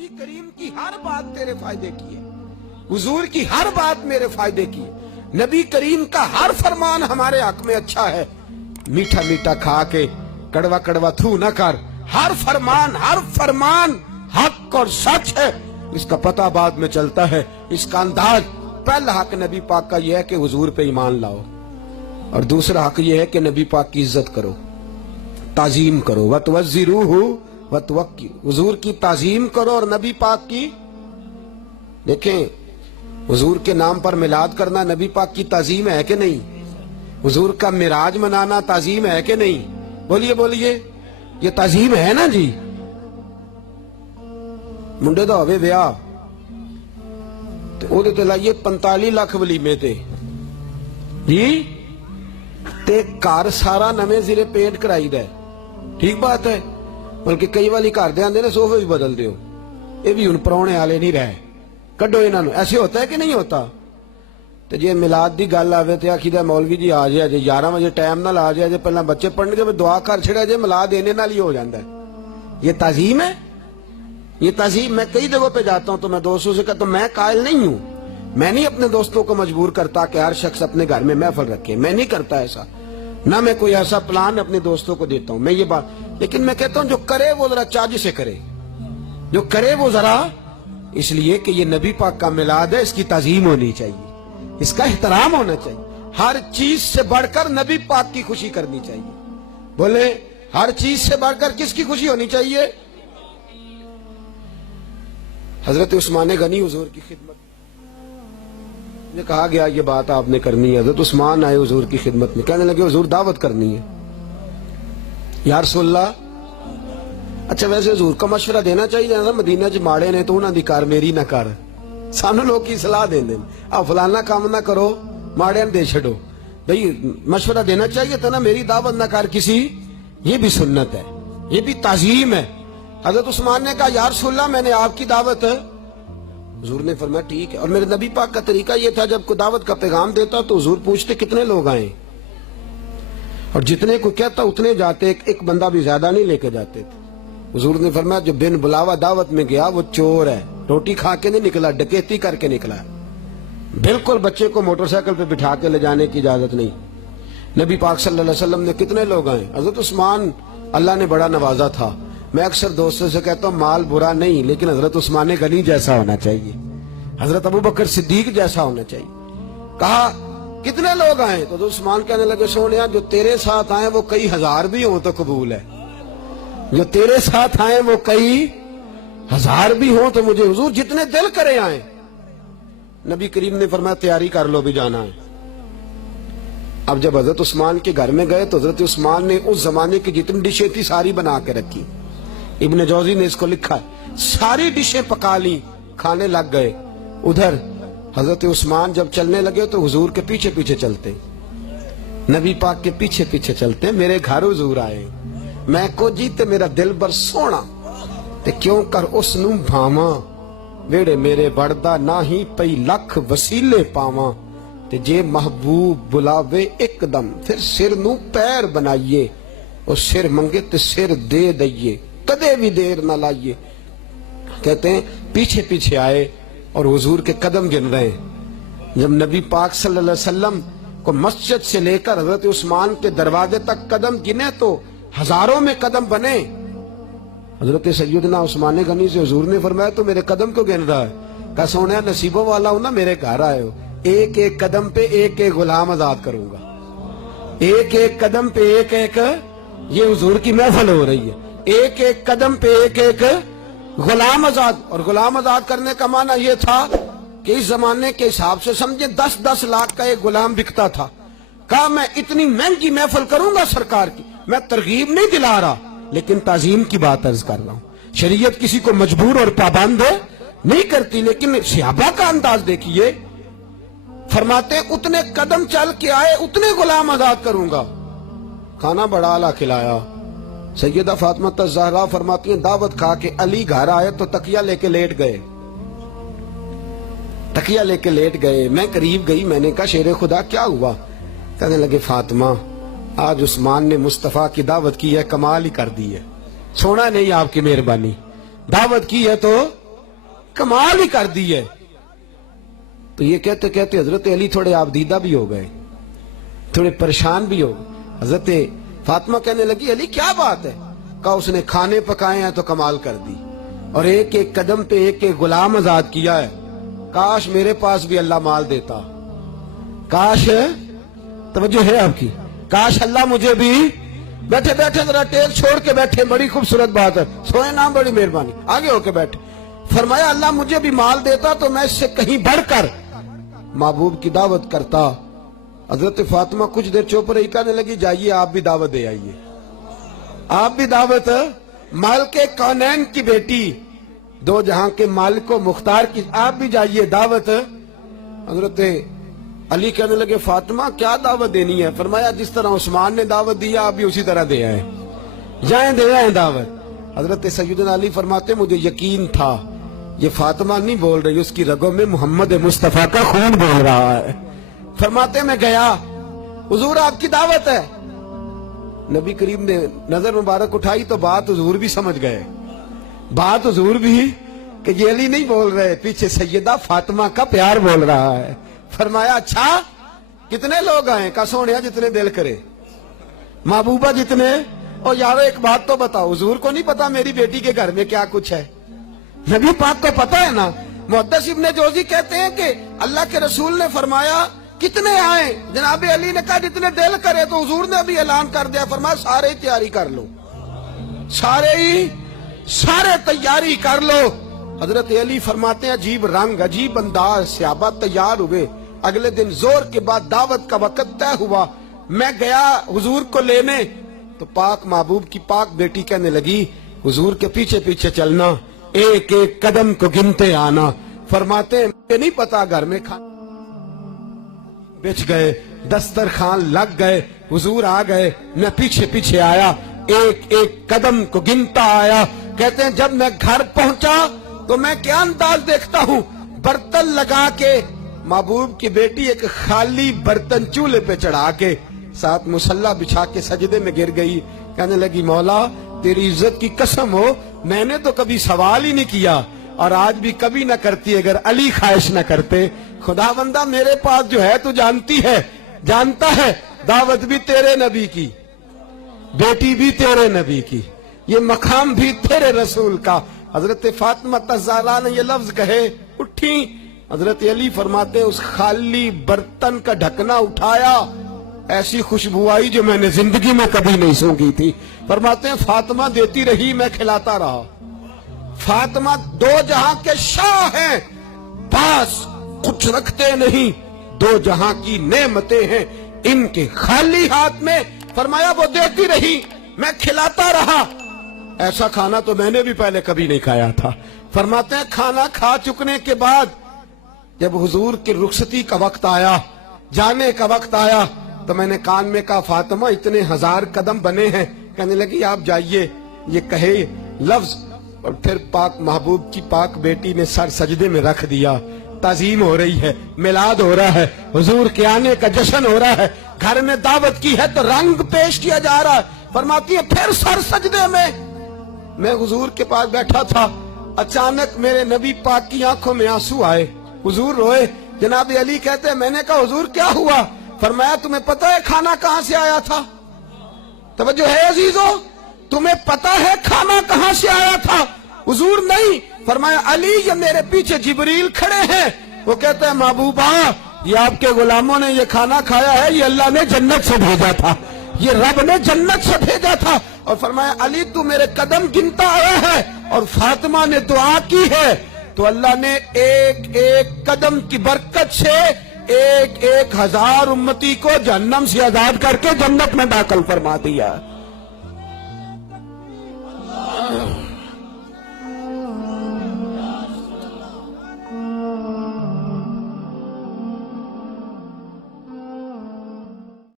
नबी करीम की हर बात तेरे फायदे की है, हुजूर की हर बात मेरे फायदे की है, नबी करीम का हर फरमान हमारे हक में अच्छा है। मीठा मीठा खा के कड़वा कड़वा थू न कर, हर फरमान हक और सच है। इसका पता बाद में चलता है, इसका अंदाज। पहला हक नबी पाक का यह है कि हुजूर पे ईमान लाओ, और दूसरा हक यह है कि नबी पाक की इज्जत करो, ताजीम करो। वतवज्जिरूहु वतवक्किलू, हुजूर की ताजीम करो और नबी पाक की। देखें, हुजूर के नाम पर मिलाद करना नबी पाक की ताजीम है कि नहीं? हुजूर का मिराज मनाना ताजीम है कि नहीं? बोलिए बोलिए, ये ताजीम है ना जी। मुंडे दा होवे विआह ते ओदे ते लाइए 45 लाख वलीमे ते जी, ते घर सारा नवे सिरे पेंट कराई दा। ठीक बात है, बल्कि कई वाली घर दे आंदे ने सोफे भी बदल दियो, ये भी हुण पराउणे वाले नहीं रहे, कड्डो इन्हां नूं। ऐसे होता है कि नहीं होता? ते जे मिलाद दी गल आवे ते आखीदा मौलवी जी आ जाए, जे 11 बजे टाइम नाल आ जाए, जे पहला बच्चे पढ़नगे मैं दुआ कर छड़िया जे, मिलाद देने नाल ही हो जाता है। ये ताजीम है, ये ताजीम। मैं कई जगहों पे जाता हूं तो मैं दोस्तों से कहता हूं, मैं कायल नहीं हूं, मैं नहीं अपने दोस्तों को मजबूर करता कि हर शख्स अपने घर में महफिल रखे, मैं नहीं करता ऐसा, ना मैं कोई ऐसा प्लान अपने दोस्तों को देता हूं, मैं ये बात। लेकिन मैं कहता हूं जो करे वो जरा चार्ज से करे, जो करे वो जरा, इसलिए कि ये नबी पाक का मिलाद है, इसकी ताजीम होनी चाहिए, इसका एहतराम होना चाहिए। हर चीज से बढ़कर नबी पाक की खुशी करनी चाहिए। बोले, हर चीज से बढ़कर किसकी खुशी होनी चाहिए? हजरत उस्मान गनी हुजूर की खिदमत में कहा गया, ये बात आपने करनी है। हजरत उस्मान आए हुजूर की खिदमत में, कहने लगे हुजूर दावत करनी है। या रसूलल्लाह, अच्छा वैसे हुजूर का मशवरा देना चाहिए ना, मदीना च माड़े ने तो उन्हां दी कर मेरी ना कर। सानू लोग की सलाह देंदे ने, आ फलाना काम ना करो, माड़े दे छड़ो। भाई मशवरा देना चाहिए था ना, मेरी दावत ना कर किसी, ये भी सुन्नत है, ये भी ताजीम है। हजरत उस्मान ने कहा, या रसूलल्लाह मैंने आपकी दावत है। हुजूर ने फरमाया ठीक है। और मेरे नबी पाक का तरीका ये था, जब कोई दावत का पैगाम देता तो हुजूर पूछते कितने लोग आए, और जितने को कहता उतने जाते, एक बंदा भी ज्यादा नहीं लेके जाते थे। हुजूर ने फरमाया जो बिन बुलावा दावत में गया वो चोर है, रोटी खा के नहीं निकला, डकैती करके निकला। बिल्कुल बच्चे को मोटरसाइकिल पे बिठा के ले जाने की इजाजत नहीं। नबी पाक सल्लल्लाहु अलैहि वसल्लम ने कितने लोग आए? हजरत उस्मान अल्लाह ने बड़ा नवाजा था। मैं अक्सर दोस्तों से कहता हूँ माल बुरा नहीं, लेकिन हजरत उस्मान गनी जैसा होना चाहिए, हजरत अबू बकर सिद्दीक जैसा होना चाहिए। कहा कितने लोग आए? तो उस्मान कहने लगे, सोनिया जो तेरे साथ आए वो कई हजार भी हो तो कबूल है, जो तेरे साथ आए वो कई हजार भी हो तो मुझे, हुजूर जितने दिल करे आए। नबी करीम ने फरमाया तैयारी कर लो, भी जाना है। अब जब हजरत उस्मान के घर में गए तो हजरत उस्मान ने उस जमाने की जितनी डिशें थी सारी बना के रखी। इब्ने जौजी ने इसको लिखा है, सारी डिशें पका ली, खाने लग गए। उधर हजरत उस्मान जब चलने लगे तो हुजूर के पीछे पीछे चलते, नबी पाक के पीछे पीछे चलते। मेरे घर हुजूर आए, मैं को जीते मेरा दिल बर सोना, ते क्यों कर उस नूं भावा, वेड़े मेरे बढ़दा ना ही पई लख वसीले पावा, ते जे महबूब बुलावे एकदम फिर सिर नूं पैर बनाइए, और सिर मंगे ते सिर दे दइए, कदे भी देर ना लाइए। कहते हैं पीछे पीछे आए और हुजूर के कदम गिन रहे। जब नबी पाक सल्लल्लाहु अलैहि वसल्लम को मस्जिद से लेकर हजरत उस्मान के दरवाजे तक कदम गिने तो हजारों में कदम बने। हजरत सैयदना उस्मान गनी से हुजूर ने फरमाया तो मेरे कदम को गिन रहा है? कहा सोनिया नसीबों वाला हूं ना, मेरे घर आए हो, एक एक कदम पे एक एक गुलाम आजाद करूंगा, एक एक कदम पे एक एक, ये हुजूर की महफिल हो रही है, एक एक कदम पे एक एक गुलाम आजाद। और गुलाम आजाद करने का माना यह था कि इस जमाने के हिसाब से समझे 10-10 लाख का एक गुलाम बिकता था। कहा मैं इतनी महंगी महफिल करूंगा सरकार की, मैं तरगीब नहीं दिला रहा, लेकिन ताजीम की बात अर्ज कर रहा हूं। शरीयत किसी को मजबूर और पाबंद नहीं करती, लेकिन सहाबा का अंदाज देखिए, फरमाते उतने कदम चल के आए उतने गुलाम आजाद करूंगा। खाना बड़ा आला खिलाया। सैयदा फातिमा ज़हरा फरमाती हैं दावत खा के अली घर आए तो तकिया लेके लेट गए, तकिया लेके लेट गए। मैं करीब गई, मैंने कहा शेरे खुदा क्या हुआ? कहने लगे फातिमा आज उस्मान ने मुस्तफा की दावत की है, कमाल ही कर दी है, छोड़ा नहीं आपकी मेहरबानी, दावत की है तो कमाल ही कर दी है। तो ये कहते कहते हजरत अली थोड़े आबदीदा भी हो गए, थोड़े परेशान भी हो गए। हजरत फातिमा कहने लगी अली क्या बात है? कहा उसने खाने पकाए हैं तो कमाल कर दी, और एक एक कदम पे एक एक गुलाम आजाद किया है। काश मेरे पास भी अल्लाह माल देता, काश, तवज्जो है आपकी, काश अल्लाह मुझे भी, बैठे बैठे जरा टेल छोड़ के बैठे, बड़ी खूबसूरत बात है, सोए नाम बड़ी मेहरबानी, आगे होके बैठे। फरमाया अल्लाह मुझे भी माल देता तो मैं इससे कहीं बढ़कर महबूब की दावत करता। हजरत फातिमा कुछ देर चुप रही, कहने लगी जाइए आप भी दावत दे आइए, आप भी दावत, मालिक के कौनैन की बेटी, दो जहां के मालिक को मुख्तार की, आप भी जाइए दावत। हजरत अली कहने लगे फातिमा क्या दावत देनी है? फरमाया जिस तरह उस्मान ने दावत दिया आप भी उसी तरह दे आए, जाएं दे आए दावत। हजरत सैयदना अली फरमाते मुझे यकीन था ये फातिमा नहीं बोल रही, उसकी रगों में मोहम्मद मुस्तफा का खून बोल रहा है। फरमाते मैं गया, हुजूर आपकी दावत है। नबी करीम ने नजर मुबारक उठाई तो बात हुजूर भी समझ गए, बात हुजूर भी कि ये अली नहीं बोल रहे, पीछे सैयदा फातिमा का प्यार बोल रहा है। फरमाया अच्छा कितने लोग आए? का सोनिया जितने दिल करे, महबूबा जितने। और यारो एक बात तो बताओ, हुजूर को नहीं पता मेरी बेटी के घर में क्या कुछ है? नबी पाक को पता है ना। मुहद्दिस इब्ने जोजी कहते हैं कि अल्लाह के रसूल ने फरमाया कितने आए? जनाब अली ने कहा जितने दिल करे। तो हुजूर ने भी ऐलान कर दिया, फरमाया सारे ही तैयारी कर लो, सारे तैयारी कर लो। हजरत अली फरमाते हैं अजीब रंग अजीब अंदाज, सहाबा तैयार हुए। अगले दिन जोर के बाद दावत का वक्त तय हुआ। मैं गया हुजूर को लेने, तो पाक महबूब की पाक बेटी कहने लगी हुजूर के पीछे पीछे चलना, एक एक कदम को गिनते आना। फरमाते हैं मुझे नहीं पता घर में खाना बिछ गए, दस्तरखान लग गए, हुजूर आ गए, मैं पीछे पीछे आया, एक एक कदम को गिनता आया। कहते हैं जब मैं घर पहुंचा तो मैं क्या अंदाज देखता हूं, बर्तन लगा के महबूब की बेटी एक खाली बर्तन चूल्हे पे चढ़ा के साथ मुसल्ला बिछा के सजदे में गिर गई। कहने लगी मौला तेरी इज्जत की कसम हो, मैंने तो कभी सवाल ही नहीं किया और आज भी कभी न करती अगर अली ख्वाहिश न करते। खुदावंदा मेरे पास जो है तू जानती है, जानता है, दावत भी तेरे नबी की, बेटी भी तेरे नबी की, ये मकाम भी तेरे रसूल का। हजरत फातिमा तज़ारा ने ये लफ्ज कहे, उठी। हजरत अली फरमाते उस खाली बर्तन का ढकना उठाया, ऐसी खुशबू आई जो मैंने जिंदगी में कभी नहीं सूंघी थी। फरमाते हैं फातिमा देती रही, मैं खिलाता रहा। फातिमा दो जहां के शाह हैं, पास कुछ रखते नहीं, दो जहां की नेमतें हैं इनके खाली हाथ में। फरमाया वो देती रही, मैं खिलाता रहा। ऐसा खाना तो मैंने भी पहले कभी नहीं खाया था। फरमाते हैं खाना खा चुकने के बाद जब हुजूर की रुखसती का वक्त आया, जाने का वक्त आया, तो मैंने कान में कहा फातिमा इतने 1000 कदम बने हैं। कहने लगी आप जाइए, ये कहे लफ्ज, और फिर पाक महबूब की पाक बेटी ने सर सजदे में रख दिया। ताजीम हो रही है, मिलाद हो रहा है, हुजूर के आने का जश्न हो रहा है, घर में दावत की है तो रंग पेश किया जा रहा है। फरमाती है फिर सर सजदे में। मैं हुजूर के पास बैठा था, अचानक मेरे नबी पाक की आंखों में आंसू आए, हुजूर रोए। जनाब अली कहते हैं मैंने कहा हुजूर क्या हुआ? फरमाया तुम्हें पता है खाना कहां से आया था? तवज्जो है अजीजो, तुम्हें पता है खाना कहां से आया था? हुजूर नहीं। फरमाया अली ये मेरे पीछे जिब्रील खड़े हैं, वो कहते हैं महबूबा ये आपके गुलामों ने ये खाना खाया है, ये अल्लाह ने जन्नत से भेजा था, ये रब ने जन्नत से भेजा था। और फरमाया अली तू मेरे कदम गिनता आया है और फातिमा ने दुआ की है तो अल्लाह ने एक एक कदम की बरकत से एक एक 1000 उम्मती को जहन्नम से आजाद करके जन्नत में दाखिल फरमा दिया।